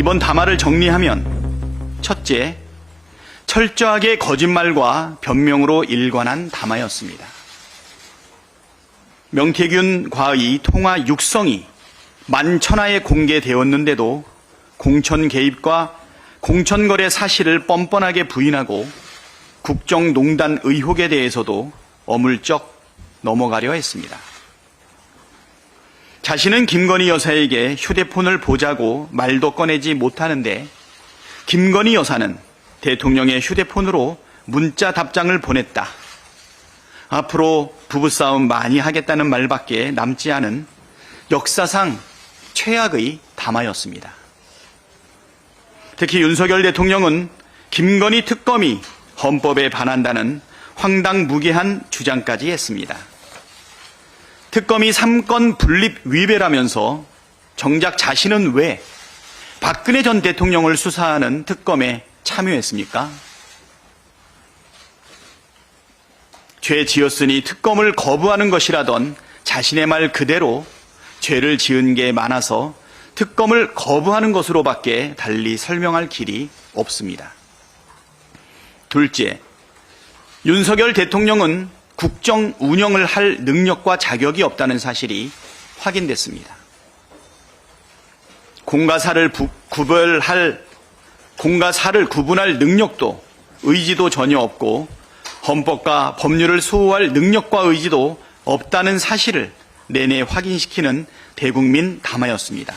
이번 담화를 정리하면 첫째, 철저하게 거짓말과 변명으로 일관한 담화였습니다. 명태균 과의 통화 육성이 만천하에 공개되었는데도 공천 개입과 공천 거래 사실을 뻔뻔하게 부인하고 국정농단 의혹에 대해서도 어물쩍 넘어가려 했습니다. 자신은 김건희 여사에게 휴대폰을 보자고 말도 꺼내지 못하는데 김건희 여사는 대통령의 휴대폰으로 문자 답장을 보냈다. 앞으로 부부싸움 많이 하겠다는 말밖에 남지 않은 역사상 최악의 담화였습니다. 특히 윤석열 대통령은 김건희 특검이 헌법에 반한다는 황당무계한 주장까지 했습니다. 특검이 3건 분립 위배라면서 정작 자신은 왜 박근혜 전 대통령을 수사하는 특검에 참여했습니까? 죄 지었으니 특검을 거부하는 것이라던 자신의 말 그대로 죄를 지은 게 많아서 특검을 거부하는 것으로밖에 달리 설명할 길이 없습니다. 둘째, 윤석열 대통령은 국정 운영을 할 능력과 자격이 없다는 사실이 확인됐습니다. 공과 사를 구분할 능력도 의지도 전혀 없고 헌법과 법률을 수호할 능력과 의지도 없다는 사실을 내내 확인시키는 대국민 담화였습니다.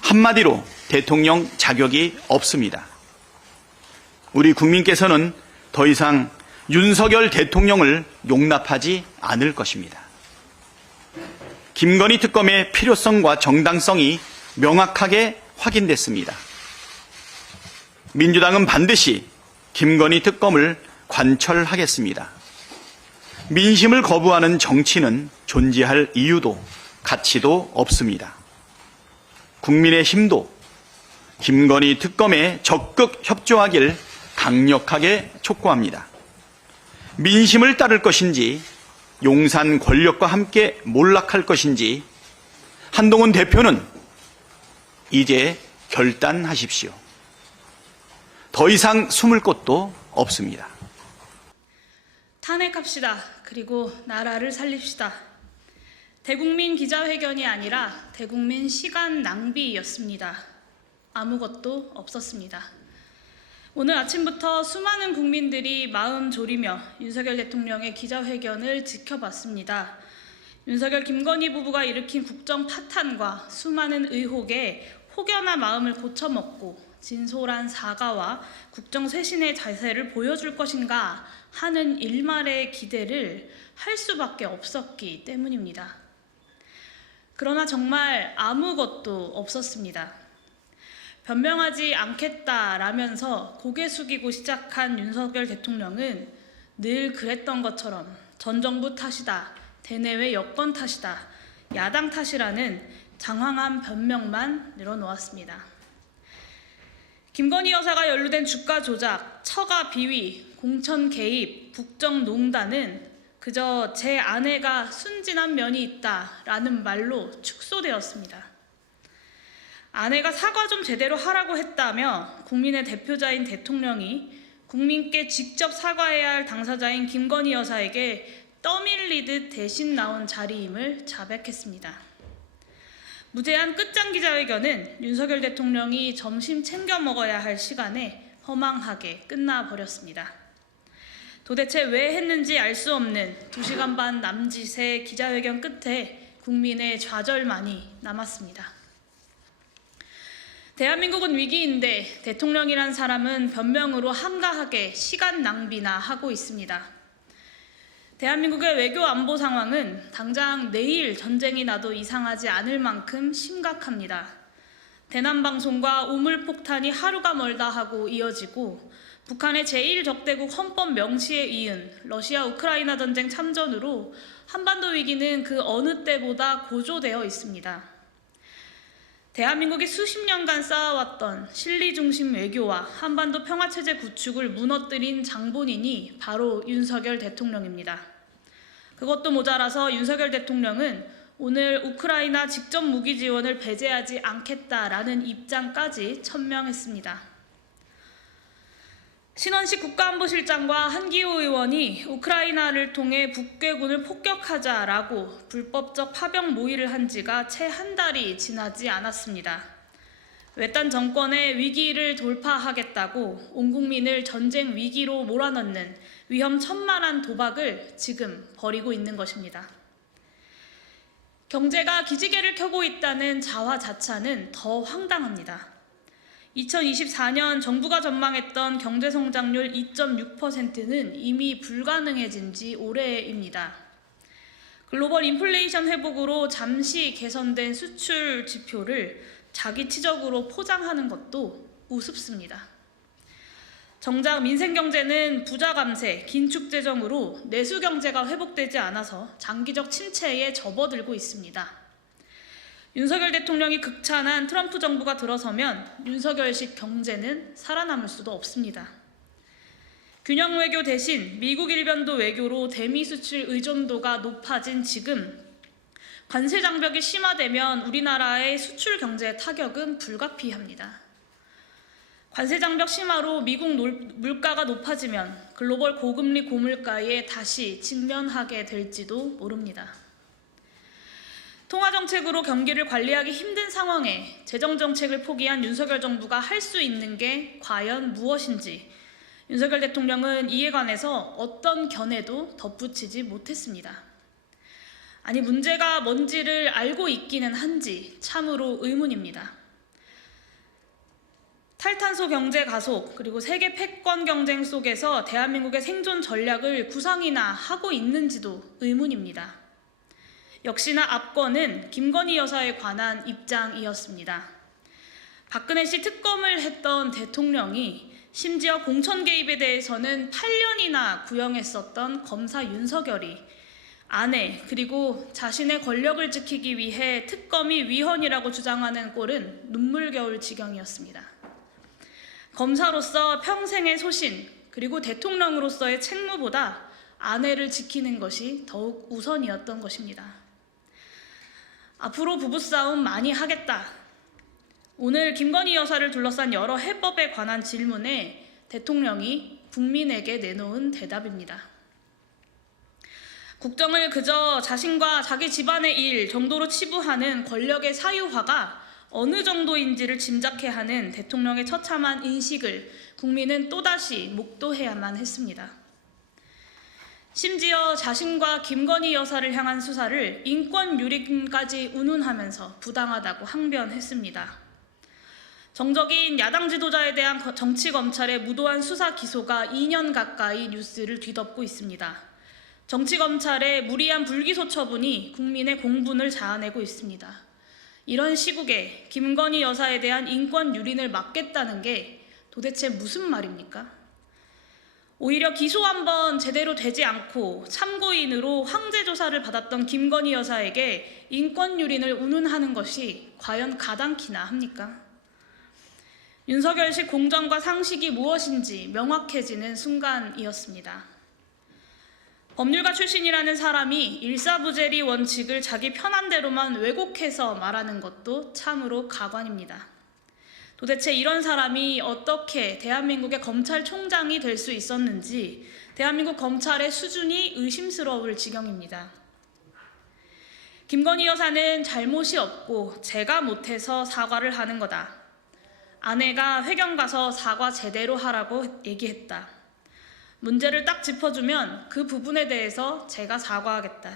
한마디로 대통령 자격이 없습니다. 우리 국민께서는 더 이상 윤석열 대통령을 용납하지 않을 것입니다. 김건희 특검의 필요성과 정당성이 명확하게 확인됐습니다. 민주당은 반드시 김건희 특검을 관철하겠습니다. 민심을 거부하는 정치는 존재할 이유도 가치도 없습니다. 국민의힘도 김건희 특검에 적극 협조하길 강력하게 촉구합니다. 민심을 따를 것인지 용산 권력과 함께 몰락할 것인지 한동훈 대표는 이제 결단하십시오. 더 이상 숨을 곳도 없습니다. 탄핵합시다. 그리고 나라를 살립시다. 대국민 기자회견이 아니라 대국민 시간 낭비였습니다. 아무것도 없었습니다. 오늘 아침부터 수많은 국민들이 마음 졸이며 윤석열 대통령의 기자회견을 지켜봤습니다. 윤석열 김건희 부부가 일으킨 국정 파탄과 수많은 의혹에 혹여나 마음을 고쳐먹고 진솔한 사과와 국정 쇄신의 자세를 보여줄 것인가 하는 일말의 기대를 할 수밖에 없었기 때문입니다. 그러나 정말 아무것도 없었습니다. 변명하지 않겠다라면서 고개 숙이고 시작한 윤석열 대통령은 늘 그랬던 것처럼 전 정부 탓이다, 대내외 여건 탓이다, 야당 탓이라는 장황한 변명만 늘어놓았습니다. 김건희 여사가 연루된 주가 조작, 처가 비위, 공천 개입, 국정농단은 그저 제 아내가 순진한 면이 있다라는 말로 축소되었습니다. 아내가 사과 좀 제대로 하라고 했다며 국민의 대표자인 대통령이 국민께 직접 사과해야 할 당사자인 김건희 여사에게 떠밀리듯 대신 나온 자리임을 자백했습니다. 무제한 끝장 기자회견은 윤석열 대통령이 점심 챙겨 먹어야 할 시간에 허망하게 끝나버렸습니다. 도대체 왜 했는지 알 수 없는 2시간 반 남짓의 기자회견 끝에 국민의 좌절만이 남았습니다. 대한민국은 위기인데 대통령이란 사람은 변명으로 한가하게 시간 낭비나 하고 있습니다. 대한민국의 외교 안보 상황은 당장 내일 전쟁이 나도 이상하지 않을 만큼 심각합니다. 대남방송과 우물폭탄이 하루가 멀다 하고 이어지고 북한의 제1적대국 헌법 명시에 이은 러시아 우크라이나 전쟁 참전으로 한반도 위기는 그 어느 때보다 고조되어 있습니다. 대한민국이 수십 년간 쌓아왔던 실리중심 외교와 한반도 평화체제 구축을 무너뜨린 장본인이 바로 윤석열 대통령입니다. 그것도 모자라서 윤석열 대통령은 오늘 우크라이나 직접 무기 지원을 배제하지 않겠다라는 입장까지 천명했습니다. 신원식 국가안보실장과 한기호 의원이 우크라이나를 통해 북괴군을 폭격하자라고 불법적 파병 모의를 한 지가 채 한 달이 지나지 않았습니다. 외딴 정권의 위기를 돌파하겠다고 온 국민을 전쟁 위기로 몰아넣는 위험천만한 도박을 지금 벌이고 있는 것입니다. 경제가 기지개를 켜고 있다는 자화자찬은 더 황당합니다. 2024년 정부가 전망했던 경제성장률 2.6%는 이미 불가능해진 지 오래입니다. 글로벌 인플레이션 회복으로 잠시 개선된 수출 지표를 자기치적으로 포장하는 것도 우습습니다. 정작 민생경제는 부자 감세, 긴축 재정으로 내수 경제가 회복되지 않아서 장기적 침체에 접어들고 있습니다. 윤석열 대통령이 극찬한 트럼프 정부가 들어서면 윤석열식 경제는 살아남을 수도 없습니다. 균형 외교 대신 미국 일변도 외교로 대미 수출 의존도가 높아진 지금 관세 장벽이 심화되면 우리나라의 수출 경제의 타격은 불가피합니다. 관세 장벽 심화로 미국 물가가 높아지면 글로벌 고금리 고물가에 다시 직면하게 될지도 모릅니다. 통화정책으로 경기를 관리하기 힘든 상황에 재정정책을 포기한 윤석열 정부가 할 수 있는 게 과연 무엇인지 윤석열 대통령은 이에 관해서 어떤 견해도 덧붙이지 못했습니다. 아니, 문제가 뭔지를 알고 있기는 한지 참으로 의문입니다. 탈탄소 경제 가속, 그리고 세계 패권 경쟁 속에서 대한민국의 생존 전략을 구상이나 하고 있는지도 의문입니다. 역시나 압권은 김건희 여사에 관한 입장이었습니다. 박근혜 씨 특검을 했던 대통령이 심지어 공천 개입에 대해서는 8년이나 구형했었던 검사 윤석열이 아내 그리고 자신의 권력을 지키기 위해 특검이 위헌이라고 주장하는 꼴은 눈물겨울 지경이었습니다. 검사로서 평생의 소신 그리고 대통령으로서의 책무보다 아내를 지키는 것이 더욱 우선이었던 것입니다. 앞으로 부부싸움 많이 하겠다. 오늘 김건희 여사를 둘러싼 여러 해법에 관한 질문에 대통령이 국민에게 내놓은 대답입니다. 국정을 그저 자신과 자기 집안의 일 정도로 치부하는 권력의 사유화가 어느 정도인지를 짐작케 하는 대통령의 처참한 인식을 국민은 또다시 목도해야만 했습니다. 심지어 자신과 김건희 여사를 향한 수사를 인권 유린까지 운운하면서 부당하다고 항변했습니다. 정적인 야당 지도자에 대한 정치검찰의 무도한 수사 기소가 2년 가까이 뉴스를 뒤덮고 있습니다. 정치검찰의 무리한 불기소 처분이 국민의 공분을 자아내고 있습니다. 이런 시국에 김건희 여사에 대한 인권 유린을 막겠다는 게 도대체 무슨 말입니까? 오히려 기소 한번 제대로 되지 않고 참고인으로 황제 조사를 받았던 김건희 여사에게 인권 유린을 운운하는 것이 과연 가당키나 합니까? 윤석열식 공정과 상식이 무엇인지 명확해지는 순간이었습니다. 법률가 출신이라는 사람이 일사부재리 원칙을 자기 편한 대로만 왜곡해서 말하는 것도 참으로 가관입니다. 도대체 이런 사람이 어떻게 대한민국의 검찰총장이 될 수 있었는지 대한민국 검찰의 수준이 의심스러울 지경입니다. 김건희 여사는 잘못이 없고 제가 못해서 사과를 하는 거다. 아내가 회견 가서 사과 제대로 하라고 얘기했다. 문제를 딱 짚어주면 그 부분에 대해서 제가 사과하겠다.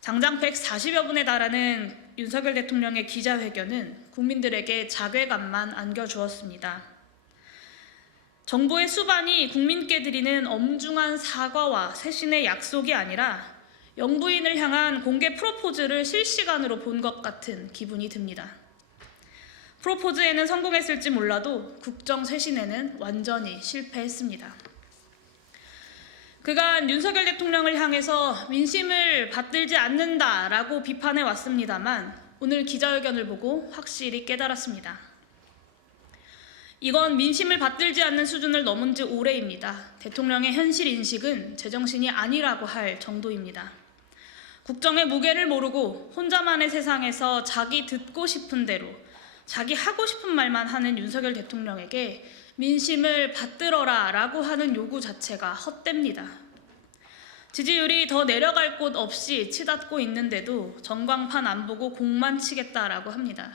장장 140여 분에 달하는 윤석열 대통령의 기자회견은 국민들에게 자괴감만 안겨주었습니다. 정부의 수반이 국민께 드리는 엄중한 사과와 새신의 약속이 아니라 영부인을 향한 공개 프로포즈를 실시간으로 본 것 같은 기분이 듭니다. 프로포즈에는 성공했을지 몰라도 국정 쇄신에는 완전히 실패했습니다. 그간 윤석열 대통령을 향해서 민심을 받들지 않는다라고 비판해 왔습니다만 오늘 기자회견을 보고 확실히 깨달았습니다. 이건 민심을 받들지 않는 수준을 넘은 지 오래입니다. 대통령의 현실 인식은 제정신이 아니라고 할 정도입니다. 국정의 무게를 모르고 혼자만의 세상에서 자기 듣고 싶은 대로 자기 하고 싶은 말만 하는 윤석열 대통령에게 민심을 받들어라 라고 하는 요구 자체가 헛됩니다. 지지율이 더 내려갈 곳 없이 치닫고 있는데도 전광판 안 보고 공만 치겠다라고 합니다.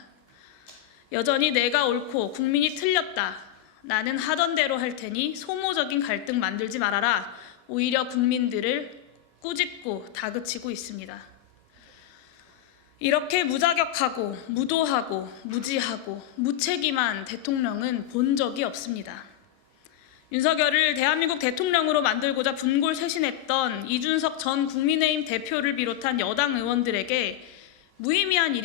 여전히 내가 옳고 국민이 틀렸다. 나는 하던 대로 할 테니 소모적인 갈등 만들지 말아라. 오히려 국민들을 꾸짖고 다그치고 있습니다. 이렇게 무자격하고 무도하고 무지하고 무책임한 대통령은 본 적이 없습니다. 윤석열을 대한민국 대통령으로 만들고자 분골쇄신했던 이준석 전 국민의힘 대표를 비롯한 여당 의원들에게 무의미한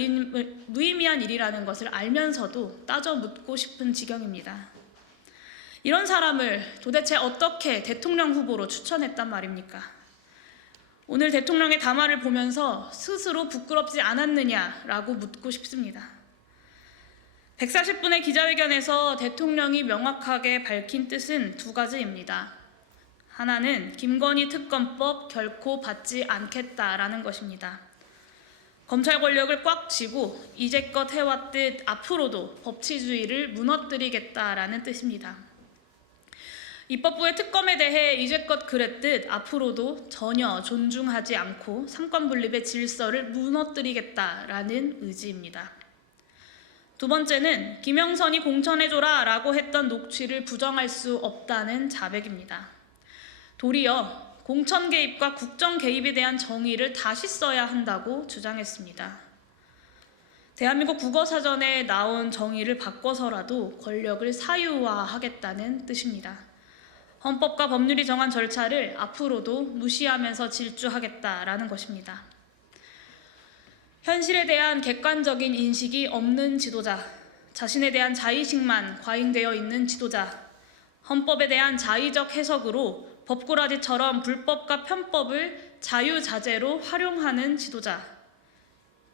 일이라는 것을 알면서도 따져 묻고 싶은 지경입니다. 이런 사람을 도대체 어떻게 대통령 후보로 추천했단 말입니까? 오늘 대통령의 담화를 보면서 스스로 부끄럽지 않았느냐라고 묻고 싶습니다. 140분의 기자회견에서 대통령이 명확하게 밝힌 뜻은 두 가지입니다. 하나는 김건희 특검법 결코 받지 않겠다라는 것입니다. 검찰 권력을 꽉 쥐고 이제껏 해왔듯 앞으로도 법치주의를 무너뜨리겠다라는 뜻입니다. 입법부의 특검에 대해 이제껏 그랬듯 앞으로도 전혀 존중하지 않고 삼권 분립의 질서를 무너뜨리겠다라는 의지입니다. 두 번째는 김영선이 공천해줘라 라고 했던 녹취를 부정할 수 없다는 자백입니다. 도리어 공천 개입과 국정 개입에 대한 정의를 다시 써야 한다고 주장했습니다. 대한민국 국어사전에 나온 정의를 바꿔서라도 권력을 사유화하겠다는 뜻입니다. 헌법과 법률이 정한 절차를 앞으로도 무시하면서 질주하겠다라는 것입니다. 현실에 대한 객관적인 인식이 없는 지도자, 자신에 대한 자의식만 과잉되어 있는 지도자, 헌법에 대한 자의적 해석으로 법꾸라지처럼 불법과 편법을 자유자재로 활용하는 지도자,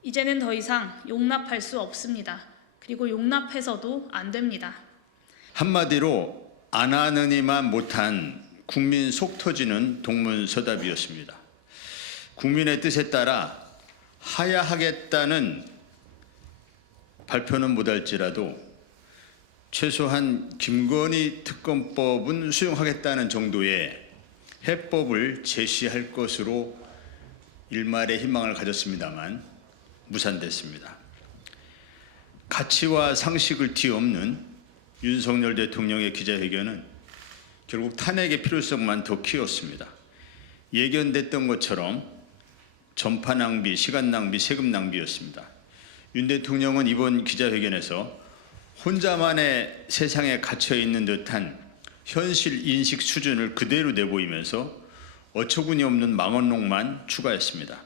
이제는 더 이상 용납할 수 없습니다. 그리고 용납해서도 안 됩니다. 한마디로 안 하느니만 못한 국민 속 터지는 동문서답이었습니다. 국민의 뜻에 따라 하야 하겠다는 발표는 못할지라도 최소한 김건희 특검법은 수용하겠다는 정도의 해법을 제시할 것으로 일말의 희망을 가졌습니다만 무산됐습니다. 가치와 상식을 뒤엎는 윤석열 대통령의 기자회견은 결국 탄핵의 필요성만 더 키웠습니다. 예견됐던 것처럼 전파 낭비, 시간 낭비, 세금 낭비였습니다. 윤 대통령은 이번 기자회견에서 혼자만의 세상에 갇혀 있는 듯한 현실 인식 수준을 그대로 내보이면서 어처구니 없는 망언록만 추가했습니다.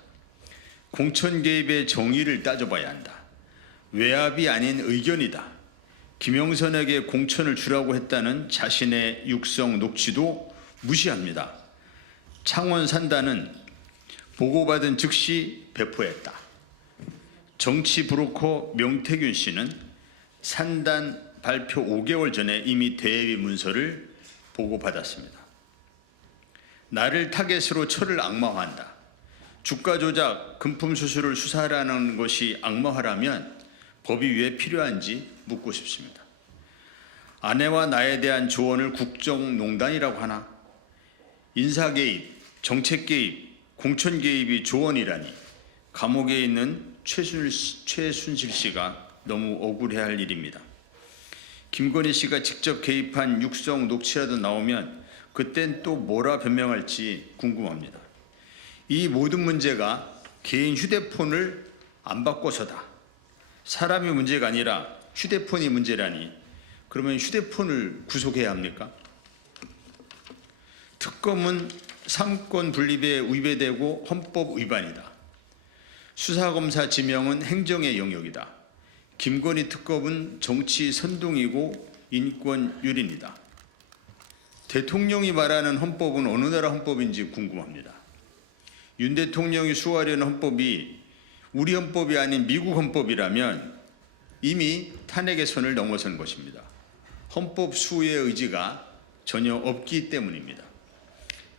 공천 개입의 정의를 따져봐야 한다. 외압이 아닌 의견이다. 김영선에게 공천을 주라고 했다는 자신의 육성 녹취도 무시합니다. 창원 산단은 보고받은 즉시 배포했다. 정치 브로커 명태균 씨는 산단 발표 5개월 전에 이미 대외 문서를 보고받았습니다. 나를 타겟으로 철을 악마화한다. 주가 조작, 금품 수수를 수사하라는 것이 악마화라면 법이 왜 필요한지 묻고 싶습니다. 아내와 나에 대한 조언을 국정농단이라고 하나? 인사 개입, 정책 개입, 공천 개입이 조언이라니 감옥에 있는 최순실 씨가 너무 억울해할 일입니다. 김건희 씨가 직접 개입한 육성 녹취라도 나오면 그땐 또 뭐라 변명할지 궁금합니다. 이 모든 문제가 개인 휴대폰을 안 바꿔서다. 사람이 문제가 아니라 휴대폰이 문제라니 그러면 휴대폰을 구속해야 합니까? 특검은 삼권 분립에 위배되고 헌법 위반이다. 수사검사 지명은 행정의 영역이다. 김건희 특검은 정치 선동이고 인권 유린이다. 대통령이 말하는 헌법은 어느 나라 헌법인지 궁금합니다. 윤 대통령이 수호하려는 헌법이 우리 헌법이 아닌 미국 헌법이라면 이미 탄핵의 선을 넘어선 것입니다. 헌법 수호의 의지가 전혀 없기 때문입니다.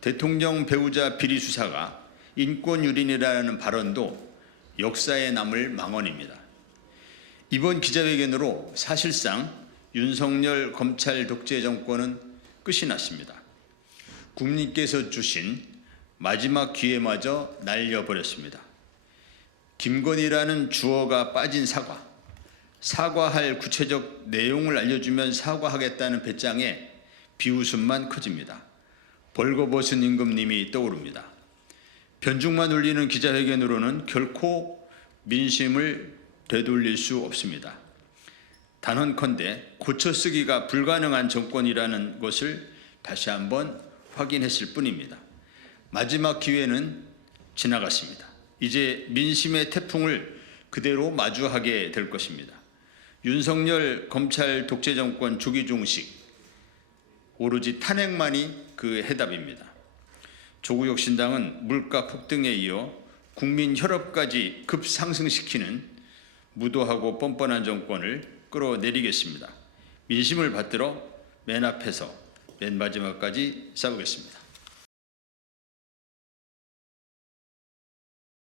대통령 배우자 비리 수사가 인권유린이라는 발언도 역사에 남을 망언입니다. 이번 기자회견으로 사실상 윤석열 검찰 독재 정권은 끝이 났습니다. 국민께서 주신 마지막 기회마저 날려버렸습니다. 김건희라는 주어가 빠진 사과, 사과할 구체적 내용을 알려주면 사과하겠다는 배짱에 비웃음만 커집니다. 벌거벗은 임금님이 떠오릅니다. 변죽만 울리는 기자회견으로는 결코 민심을 되돌릴 수 없습니다. 단언컨대 고쳐쓰기가 불가능한 정권이라는 것을 다시 한번 확인했을 뿐입니다. 마지막 기회는 지나갔습니다. 이제 민심의 태풍을 그대로 마주하게 될 것입니다. 윤석열 검찰 독재 정권 조기 종식, 오로지 탄핵만이 그 해답입니다. 조국혁신당은 물가 폭등에 이어 국민 혈압까지 급상승시키는 무도하고 뻔뻔한 정권을 끌어내리겠습니다. 민심을 받들어 맨 앞에서 맨 마지막까지 싸우겠습니다.